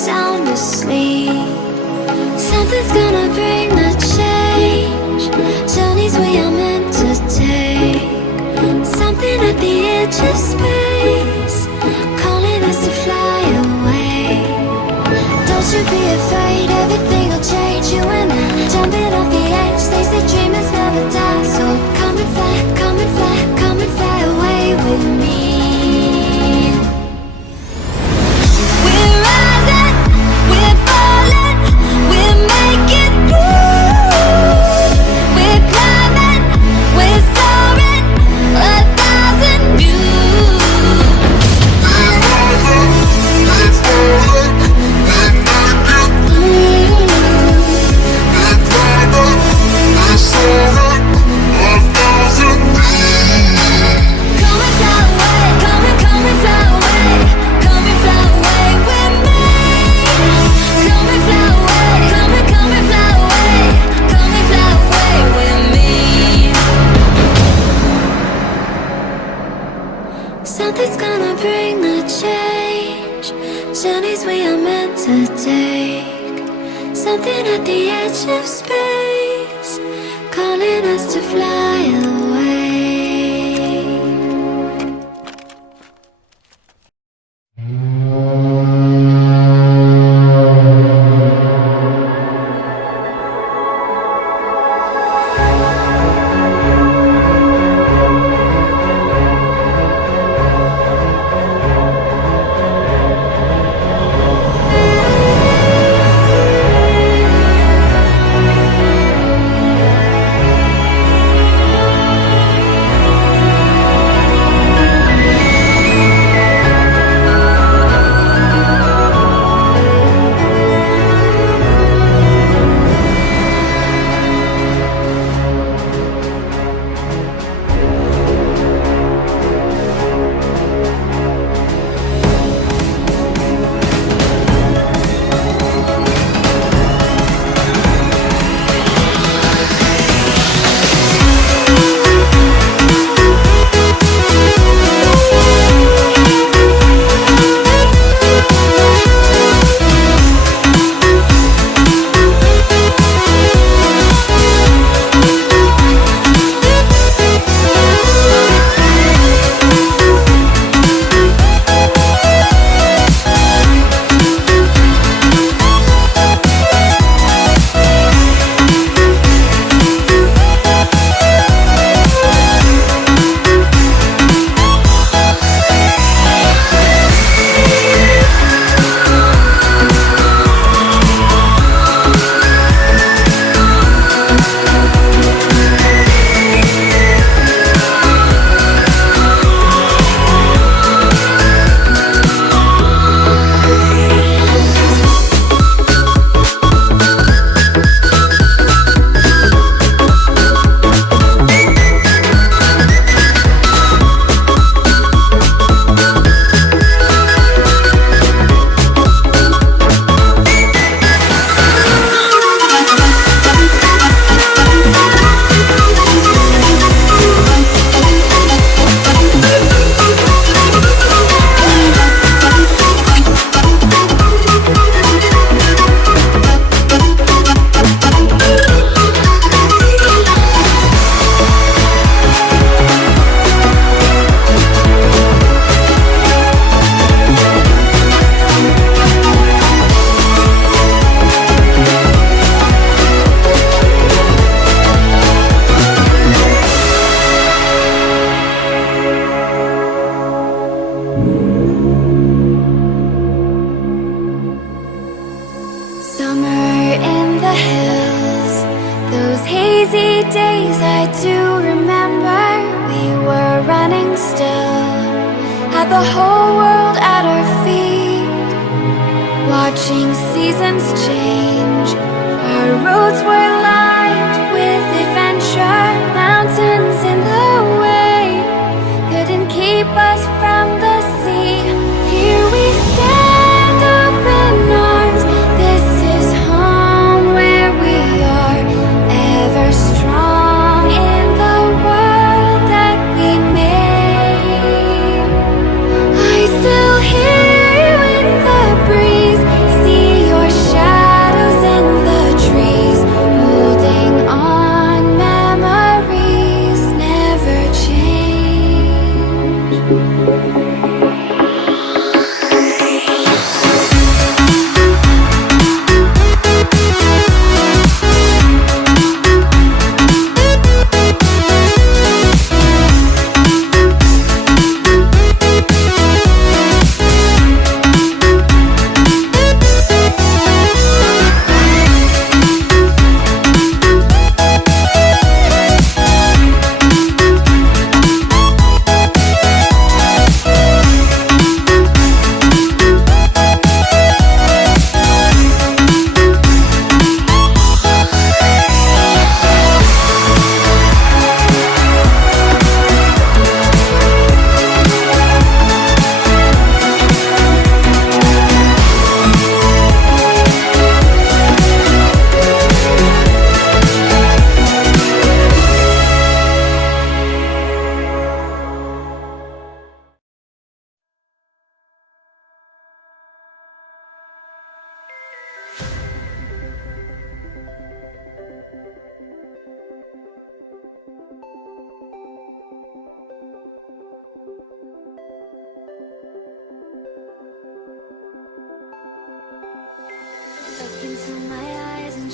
sound asleep. Something's gonna bring the change. Journeys we are meant to take. Something at the edge of space, calling us to fly away. Don't you be afraid, everything will change. You and I, jumping off the edge. They say dreamers never die, so come and fly, come and fly, come and fly away with me. We're rising, we're falling, we're making moves. We're climbing, we're soaring, 1,000 views. We're rising, we're falling, we're making moves. We're climbing, we're soaring, 1,000 views. Come and fly away, come and fly away, come and fly away with me. Come and fly away, come and fly away, come and fly away with me. Something's gonna bring the change. Journeys we are meant to take. Something at the edge of space, calling us to fly away. days I do remember we were running still, had the whole world at our feet, watching seasons change. Our roads were lined with adventure, mountains in the way couldn't keep us from the sea. Here we stand, open arms. This is home where we are, ever strong in the world that we made. I still hear you in the breeze, see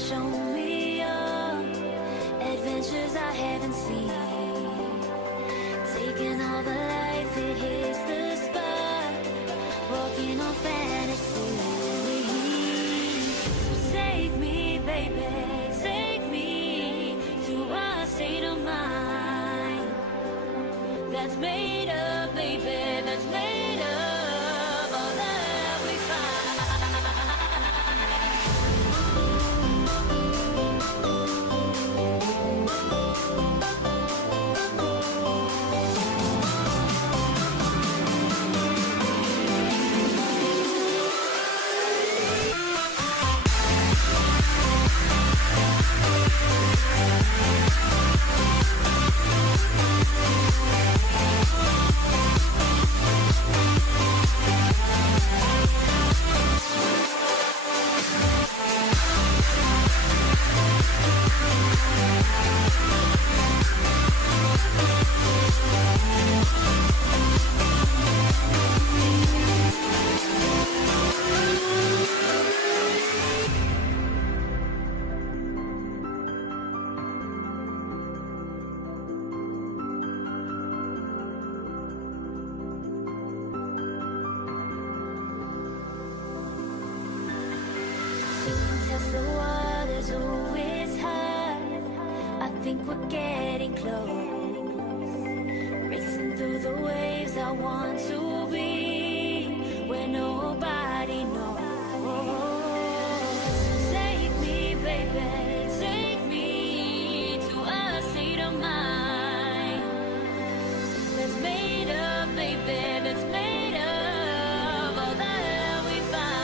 show me your adventures I haven't seen. Taking all the life, it hits the spot. Walking on fantasy. So take me, baby, take me to a state of mind that's made up, baby, that's made up all that we find. Test the waters, oh it's hard. I think we're getting close. Racing through the waves, I want to be where nobody knows. Take me, baby, take me to a state of mind that's made up, baby, that's made up all that we find.